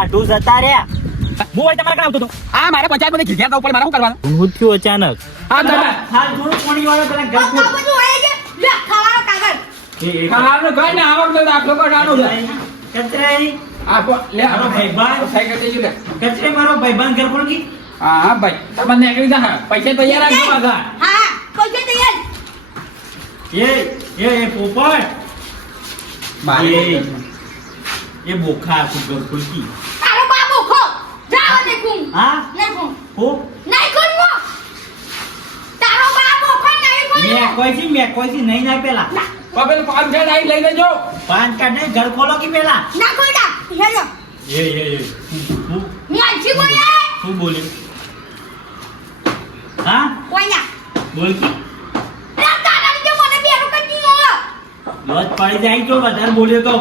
આટું જતા રહ્યા હું હોય તમારે આવતો તો આ મારે પંચાયત માં ઘેર જવું પડે મારે શું કરવાનું હું થયું અચાનક હા હાલ થોડું પાણી વાળો પેલા ઘર આ બધું હોય છે લે ખાવાનો કાગળ ખાવાનું ઘર ને આવક દાખલો કાઢવાનો છે કચરાઈ આપો લે મારો ભાઈબંધ સાયકલ દેજો લે કચરે મારો ભાઈબંધ ઘર કોણ કી હા ભાઈ તમને નીકળી જા પૈસા તૈયાર રાખજો પાછા હા પૈસા તૈયાર એ પોપટ મારે એ બોખા આખું ઘર ખોલતી તારો બાબો ખો જાઓ ને કુમ હા ને કુમ હો નહીં કુમ મો તારો બાબો ખો નહીં કુમ મેં કોઈ નહીં ના પેલા પબેલ પાન કાર્ડ આઈ લઈ લેજો પાન કાર્ડ ને ઘર ખોલો કી પેલા ના કોઈડા હેલો એ હું મી આજી બોલે શું બોલે હા કોઈના બોલ કી રે તારા જે મને બેરો કજી નો લોજ પડી જાય તો વધારે બોલ્યો તો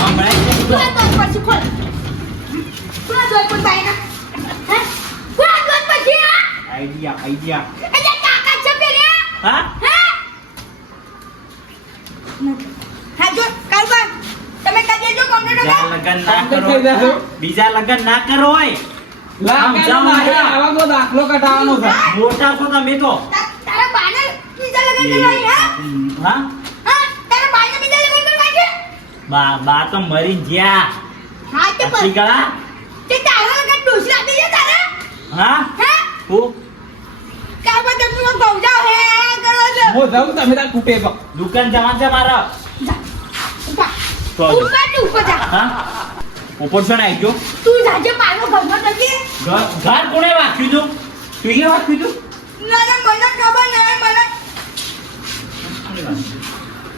હમણાં જ તું તો પછી ખોલ તું દોય કોઈ બાયના હે તું દોય પછી આ આઈડિયા એ જે કાકા છે પેલે હા હે હા જો કાલબા તમે કહી દેજો કોમ્પ્યુટર બીજા લગન ના કરો થઈ જશે. બીજા લગન ના કરો હોય લાગે મારે આવકનો દાખલો કઢાવવાનો છે મોટા છો તમે તો તારા બાને બીજા લગન કરવાની હા હા હા તારા બાને બીજા લગન કરવાની છે બા તો મરી ગયા હા તે અસલી પર ગળા તે તારા લગન ડોસી આપી છે તારે હા હે હું કાલબા તમે ગૌજા હે કરો છો હું જાઉં તમે તાર કૂટે તો દુકાન જવા છે મારા જા ઉપર તો ઉપર જા હા ઉપર છે ને આવી ગયો તું જાજે મારો ઘરમાં નથી ઘર કોણે વાંચ્યું તું તું એ વાંચ્યું તું ના ના મને ખબર નહીં મને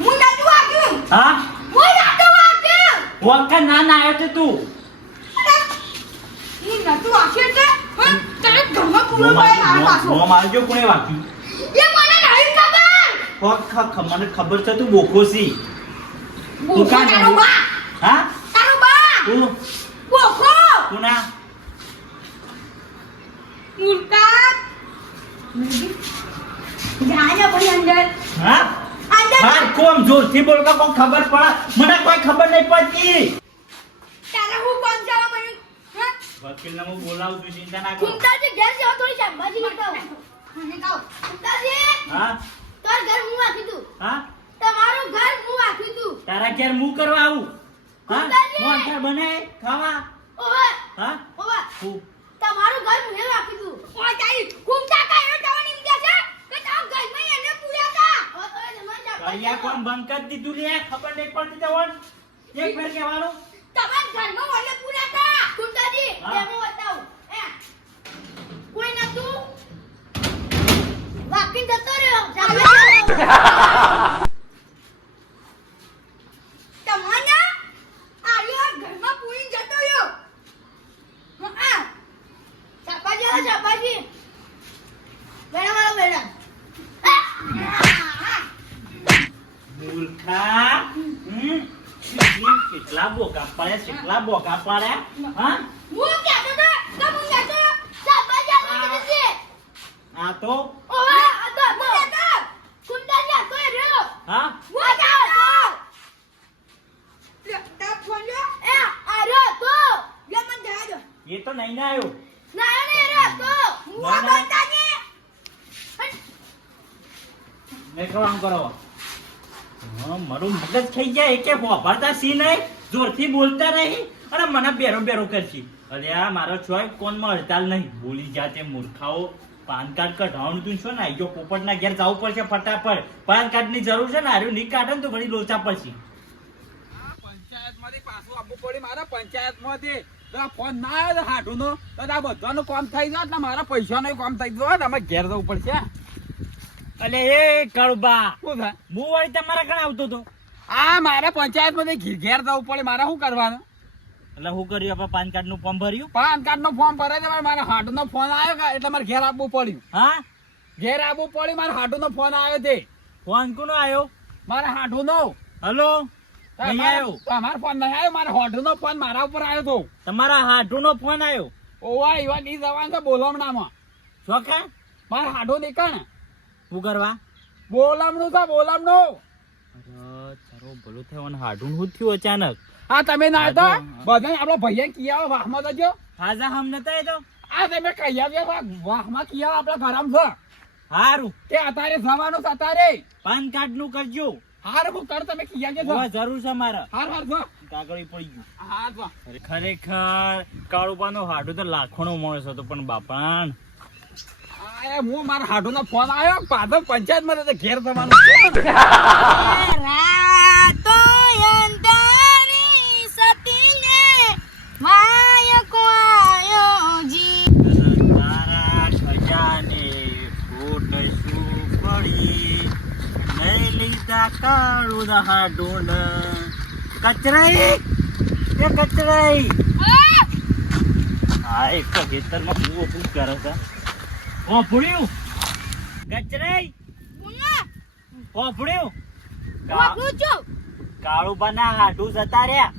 હું નતું વાગ્યું હા હું નતું વાગ્યું વખત ના આવ્યો છે તું હું નતું વાગ્યું છે હા તારે ઘરમાં પૂરો ભાઈ મારો પાછો મોં મારજો કોણે વાંચ્યું એ મને નહીં ખબર મને ખબર છે તું બોખો છી બોખો તારો બા હા તારો બા તું બોખો તું ના મુર્કા જાયા ભાઈ અંદર હા અંદર હા કોમ જોરથી બોલ કે કોઈ ખબર પડે મને કોઈ ખબર નહીં પડતી તારા હું કોણ જાવા મને હા વકીલ ને હું બોલાવું છું ચિંતા ના કરો કુંતાજી ઘેર જાવ થોડી શાંતિ કરતા મને કહો કુંતાજી હા તાર ઘર હું આખી તું હા તમારું ઘર હું આખી તું તારા ઘેર હું કરવા આવું હા કુંતાજી! હું ઘર બનાય ખાવા ઓવે હા ઓવે હું તમારું ઘર હું આખી તું ઓ તારી કુંતા કા એ જવાની કે છે કે તાર ઘરમાં એને પૂર્યા કા ઓ તો જમા જા કયા કોમ બંધ કરી દીધું લે ખબર નહીં પડતી જવન એક ફેર કહેવાનું તમાર ઘરમાં ઓને પૂર્યા કા કુંતાજી હા. ડેમો બતાવ એ કોઈ નતું વાકીન જતો રહ્યો તમને આર્યો ઘરમાં પૂરી જતો રહ્યો હા શાબાજી બેડા વાળો બેડા મૂર્ખા કેટલા બોકા પડ્યા હા હું કહેતો તો કે હું કહેતો શાબાજી આપણે કીધું છે આ તો ઓવા આ તો કુંતાજી આ તો રહ્યો હા હું જાતો લે તા ફોન લે એ આ રહ્યો તો લે મન જવા દો એ તો નહીં ના આવ્યો ના ને રહ્યો તો હું ના, ના. કુંતાજી મેં કામ કરો હા મારું મગજ થઈ જાય એકે વાપરતા સી નહીં જોરથી બોલતા નહીં અને મને બેરો કરશી અરે આ મારો છોય કોનમાં હડતાલ નહીં બોલી જાતે મૂર્ખાઓ પાન કાર્ડ કઢાવવાનું તું શું ને જો પોપટના ઘેર જવું પડશે ફટાફટ પાન કાર્ડની જરૂર છે ને હારું નહીં કાઢે ને તો ઘણી લોચા પડશે પંચાયતમાંથી પાછું આપવું પડે મારા પંચાયતમાંથી તો આ ફોન ના આવે તો હાડુનો તો આ બધાનું કામ થઈ જાય એટલે મારા પૈસાનું કામ થઈ જાય તમે ઘેર જવું પડશે અલે એ કળબા શું થાય હું વળી તમારા ઘણ આવતો હતો આ મારા પંચાયતમાંથી ઘેર જવું પડે મારે શું કરવાનું એટલે હું કર્યું આપણે પાન કાર્ડ નું ફોર્મ ભર્યું પાન કાર્ડ નો ફોર્મ ભરાય છે મારા હાડુનો ફોન આવ્યો કે એટલે મારે ઘેર આપવું પડ્યું હા ઘેર આપવું પડ્યું મારા હાડુનો ફોન આવ્યો તે ફોન કોનો આવ્યો મારા હાડુનો હલો નહીં આવ્યો તમારો ફોન નહીં આવ્યો મારા હાડુનો ફોન મારા ઉપર આવ્યો તો તમારા હાટુનો ફોન આવ્યો ઓવા એવા ની જવાન છે બોલામણામાં ચોખા મારા હાડો નીકળ શું કરવા બોલામણું છે બોલામણું અરે તારો ભલો થયો અને હાડું શું થયું અચાનક હા તમે ના તો હા. બધા આપડે ભૈયા કિયા વાહમાં જજો હાજા હમ નતા એ તો આ તમે કહી આવ્યા વાહમાં કિયા આપડા ઘરામ છે હારું તે અત્યારે જવાનું છે અત્યારે પાન કાર્ડ નું કરજો હાર હું કર તમે કિયા કે હોવા જરૂર છે મારે હાર હાર જો કાગળી પડી ગયું હા જો અરે ખરેખર કાળુબાનો હાડું તો લાખોનો માણસ હતો પણ બાપાણ આ હું મારા હાડુનો ફોન આવ્યો પાદર પંચાયત માં ઘેર જવાનું રાતો અંધારી સતીને માયકો આયો જી તારા ખજાને ખોટ શું પડી લઈ લીધા કાળું હાડું કચરાઈ એ કચરાઈ હા એક તો ખેતરમાં પૂરું પૂરું કરે છે ઓફળ્યું કચરાઈ મુન્ના ઓફળ્યું વાગલું છું કાળુબાના હાડું જતા રહ્યા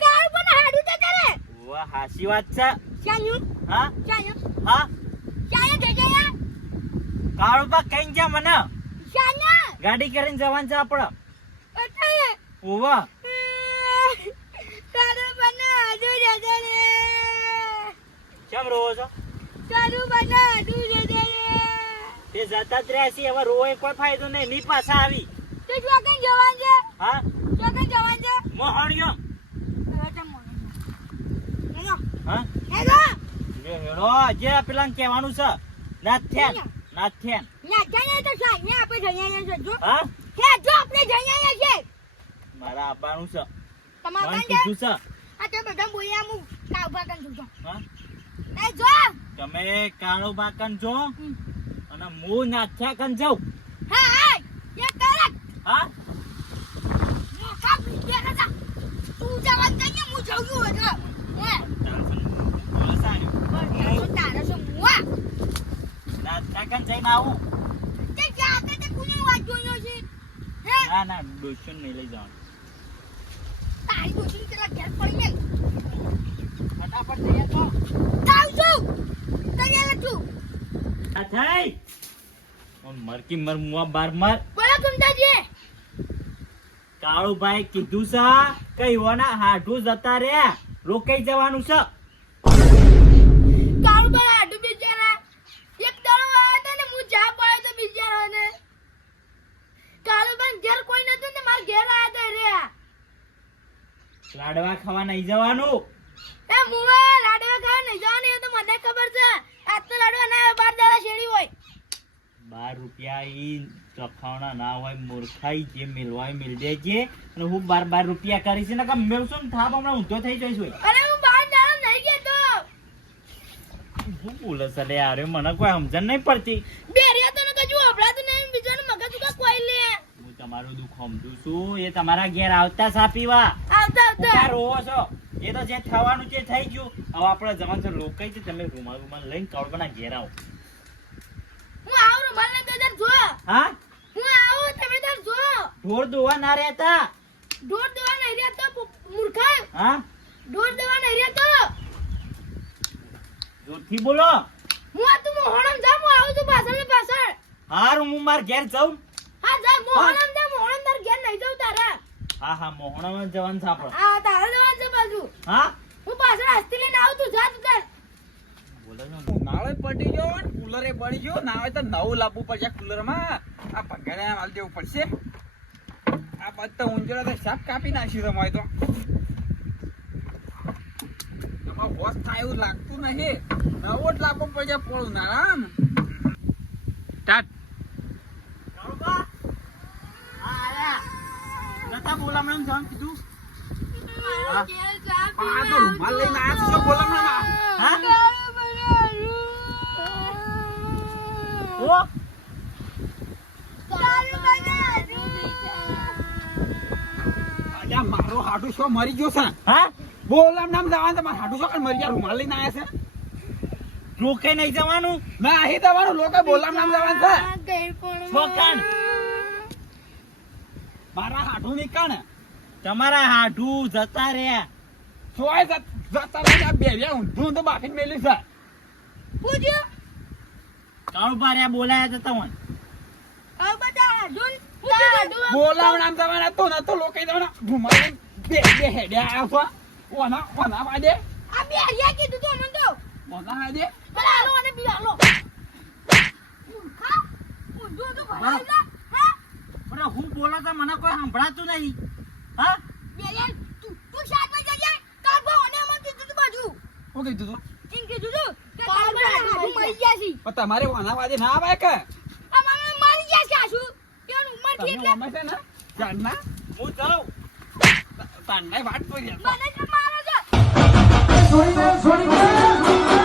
કાળ પણ હાડું તો કરે વાહ હાસી વાત છે ચાલ્યું હા ચાલ્યું હા ચાલ્યું જજયા કાળુબા કઈ જા મને ચાલ્યા ગાડી કરીને જવાનું છે આપડે અટલે ઓવા તારું બના હાડું જજે રે કેમ રોવો છો તારું બના હાડું જજે રે તે જતા જ રહ્યા છે હવે રોવે કોઈ ફાયદો નહીં ની પાછા આવી તે ચોકન જવાન છે હા ચોકન જવાન છે મોહણિયો હવે તો મોને હેલો હા હેલો હેડો જે પેલા કહેવાનું છે નાથ્યાન નાથ્યાન ના જાને તો સાહેબ ને આપણે જઈએ છે જો હા હે જો આપણે જઈએ છે મારા આપવાનું છે તમારા મને કાંજે કીધું છે આ તે બધા બોલ્યા હું કાવબા કન છું હા એ જો તમે કાળુબા કન જો અને હું નાથ્યા કન જાઉં હા હા એ કરે હા મો કાપ કે હતા તું જવાન જઈએ હું જાઉં છું એટલે હે બોલો સાહેબ તો તારે શું મુઆ નાથ્યા કન જઈને આવું તે જાતે તે કોની વાત જોયો છે હે ના ના ડોશન નહીં લઈ જવાનું તારી દોશી તેલા ઘેર પડી ગઈ ફટાફટ જઈએ તો જાઉં છું તૈયાર છું થઈ મરકી મર મુઆ બાર મર બોલો કુંતાજી કાળુભાઈ કીધું છે કે ઈવાના હાડું જતા રહ્યા રોકાઈ જવાનું છે કાળું તો આડું બિચારા એક દાડો આયા તા ને હું ચા પાયો તો બિચારાને કાળું બેન ઘેર કોઈ નતું ને માર ઘેર આયા તા રે લાડવા ખાવા નહીં જવાનું એ મુએ લાડવા ખાવા નહીં જવાની એ તો મને ખબર છે આજ તો લાડવા ના 12 દાડા શેડી હોય 12 રૂપિયા ઈ ચખાવણા ના હોય મૂર્ખાઈ જે મિલવાય મિલ દેજે અને હું 12 રૂપિયા કરીશ ને કે મેવસો ને થાપ હમણાં ઊંધો થઈ જઈશ હોય અરે હું 12 દાડા નહીં ગયો હું બોલે છે લે યાર મને કોઈ સમજણ નહીં પડતી બે રહ્યા તો ને કજુ હબળાતું નહીં બીજાને મગજ ઉકા કોઈ લે હું તમારું દુઃખ સમજુ છું એ તમારા ઘેર આવતા સા પીવા આવતા ઉતા આવતા રોવો છો એ તો જે થવાનું છે થઈ ગયું હવે આપણે જવાનું છે રોકાઈ છે તમે રૂમાલ લઈને કાળુબાના ઘેર આવો હું આવું રૂમાલ ને તજર જો હા હું આવું તમે તર જો ઢોર દોવા ના રહેતા ઢોર દેવા નહીં રહ્યા તો મૂર્ખા હા ઢોર દેવા નહીં રહ્યા તો જોરથી બોલો હું આ તું મોહણમ જા હું આવું છું પાછળ ને પાછળ હારું હું માર ઘેર જાઉં હા જા મોહણમ જા મોહણમ તાર ઘેર નહીં જાઉં તારા હા હા મોહણામાં જવાનું છે આપણે આ તારા જવાનું છે બાજુ હા હું પાછળ હસ્તી લઈને આવું તું જા તું તાર બોલો છો નાળે પડી ગયો ને કુલરે બળી ગયો ના હોય તો નવું લાવવું પડશે કુલરમાં આ પગારે હાલ દેવું પડશે આ બધા ઊંજોડા તો શાક કાપી નાખ્યું તમારે તો તમારે હોશ થાય એવું લાગતું નહીં નવો જ લાવવો પડશે પોળું નારાયણ સ્ટાર્ટ કાળુબા આ આયા નતા બોલામણ જાણ કીધું હા. ઘેર જા પણ આ તો રૂમાલ લઈને આયા છો બોલામણામાં હા ઓ અલ્યા મારો હાડું શું મરી ગયો છે હા બોલામ નામ જવાનું તમારે હાડું શું મરી ગયા રૂમાલ લઈને આયા છે રોકે નહીં જવાનું ના અહીં તમારું લોકો બોલામ નામ જવાનું છે છોકન મારા હાડું નીકળ ને તમારા હાડું જતા રહ્યા સોય જતા રહ્યા બેરિયા ઊંધું તો બાફીને મેલી છે પૂછ્યું કાળુબા રહ્યા બોલાયા હતા તમને હવે બધા હાડું બોલાવણા જવાના તો નતો લોકો જવાના ઘુમાડી બે હેડ્યા આવા ઓના વાદે આ બે હરિયા કીધું તો મને તો ઓના વાદે પેલા હાલો અને બી હાલો હા ઊંધું તો ભરાય હા પણ હું બોલાતા મને કોઈ સંભળાતું નહીં હા બે યાર તું શાક માં જજે કાલ ભાવ અને મને કીધું તું બાજુ હું કીધું તું કેમ કીધું તું કે કાલ ભાવ મરી ગયા છે પણ તમારે ઓના વાદે ના આવે કે અમારે મારી ગયા છે આશુ કેવું ઉંમર થી તમે એટલે ઓમાં છે ને જાણના હું જાઉં તાનને વાત કરી મને તો મારો છે છોડી દે